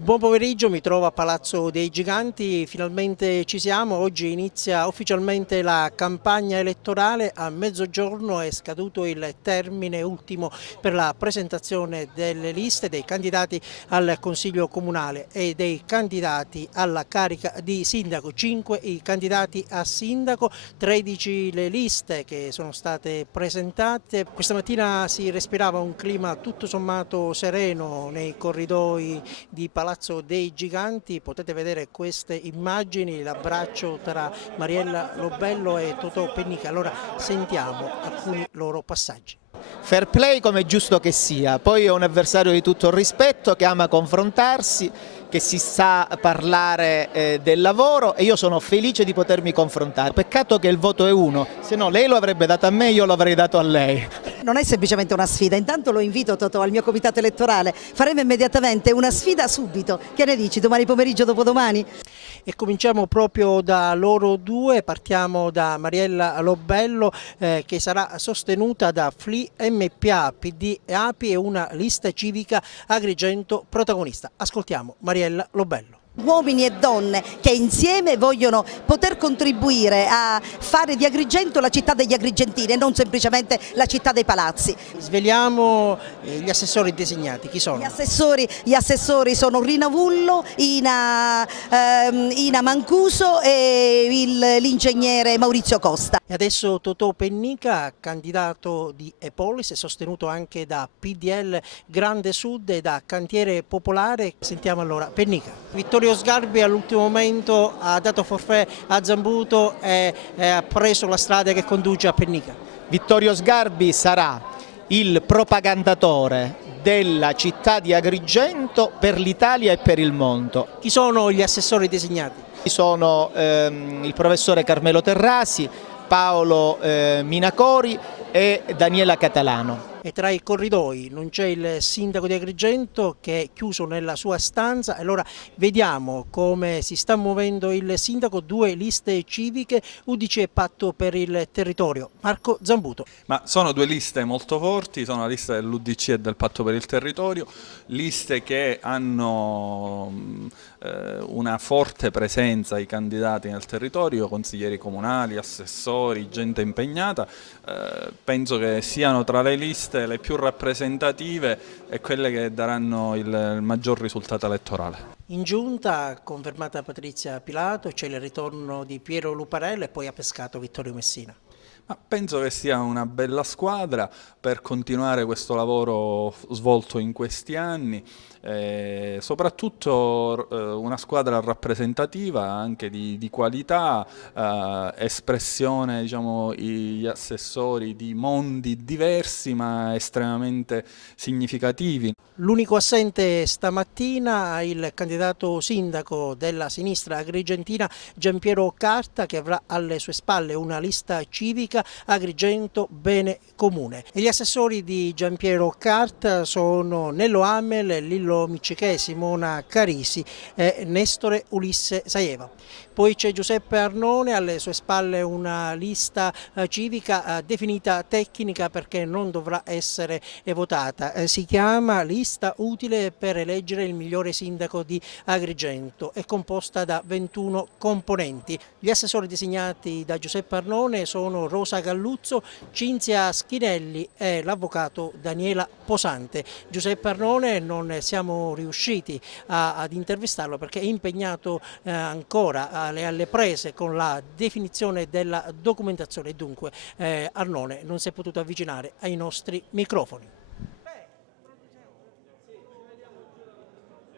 Buon pomeriggio, mi trovo a Palazzo dei Giganti, finalmente ci siamo, oggi inizia ufficialmente la campagna elettorale, a mezzogiorno è scaduto il termine ultimo per la presentazione delle liste dei candidati al Consiglio Comunale e dei candidati alla carica di sindaco, 5 i candidati a sindaco, 13 le liste che sono state presentate. Questa mattina si respirava un clima tutto sommato sereno nei corridoi di Palazzo dei Giganti, potete vedere queste immagini, l'abbraccio tra Mariella Lobello e Totò Pennica. Allora sentiamo alcuni loro passaggi. Fair play come è giusto che sia, poi è un avversario di tutto il rispetto che ama confrontarsi, che si sa parlare del lavoro e io sono felice di potermi confrontare. Peccato che il voto è uno, se no lei lo avrebbe dato a me, io lo avrei dato a lei. Non è semplicemente una sfida, intanto lo invito Totò al mio comitato elettorale, faremo immediatamente una sfida subito, che ne dici, domani pomeriggio, dopodomani? E cominciamo proprio da loro due, partiamo da Mariella Lobello che sarà sostenuta da FLI, MPA, PD e API e una lista civica Agrigento protagonista. Ascoltiamo Mariella Lobello. Uomini e donne che insieme vogliono poter contribuire a fare di Agrigento la città degli agrigentini e non semplicemente la città dei palazzi. Sveliamo gli assessori designati, chi sono? Gli assessori sono Rina Vullo, Ina Mancuso e l'ingegnere Maurizio Costa. E adesso Totò Pennica, candidato di Epolis, sostenuto anche da PDL Grande Sud e da Cantiere Popolare. Sentiamo allora Pennica. Vittorio Sgarbi all'ultimo momento ha dato forfait a Zambuto e ha preso la strada che conduce a Pennica. Vittorio Sgarbi sarà il propagandatore della città di Agrigento per l'Italia e per il mondo. Chi sono gli assessori designati? Sono il professore Carmelo Terrasi, Paolo Minacori e Daniela Catalano. E tra i corridoi non c'è il sindaco di Agrigento che è chiuso nella sua stanza. Allora vediamo come si sta muovendo il sindaco, due liste civiche, UDC e Patto per il Territorio. Marco Zambuto. Ma sono due liste molto forti, sono la lista dell'UDC e del Patto per il Territorio, liste che hanno una forte presenza ai candidati nel territorio, consiglieri comunali, assessori, gente impegnata. Penso che siano tra le liste le più rappresentative e quelle che daranno il maggior risultato elettorale. In giunta, confermata Patrizia Pilato, c'è il ritorno di Piero Luparello e poi ha pescato Vittorio Messina. Ma penso che sia una bella squadra per continuare questo lavoro svolto in questi anni, soprattutto una squadra rappresentativa anche di qualità, espressione, diciamo, gli assessori di mondi diversi ma estremamente significativi. L'unico assente stamattina il candidato sindaco della sinistra agrigentina Giampiero Carta, che avrà alle sue spalle una lista civica Agrigento Bene Comune. E gli assessori di Giampiero Carta sono Nello Amel, Lillo Miccichè, Simona Carisi e Nestore Ulisse Saieva. Poi c'è Giuseppe Arnone, alle sue spalle una lista civica definita tecnica perché non dovrà essere votata. Si chiama lista utile per eleggere il migliore sindaco di Agrigento. È composta da 21 componenti. Gli assessori designati da Giuseppe Arnone sono Rosa Galluzzo, Cinzia Schinelli e l'avvocato Daniela Posante. Giuseppe Arnone non siamo riusciti ad intervistarlo perché è impegnato ancora alle prese con la definizione della documentazione, dunque Arnone non si è potuto avvicinare ai nostri microfoni.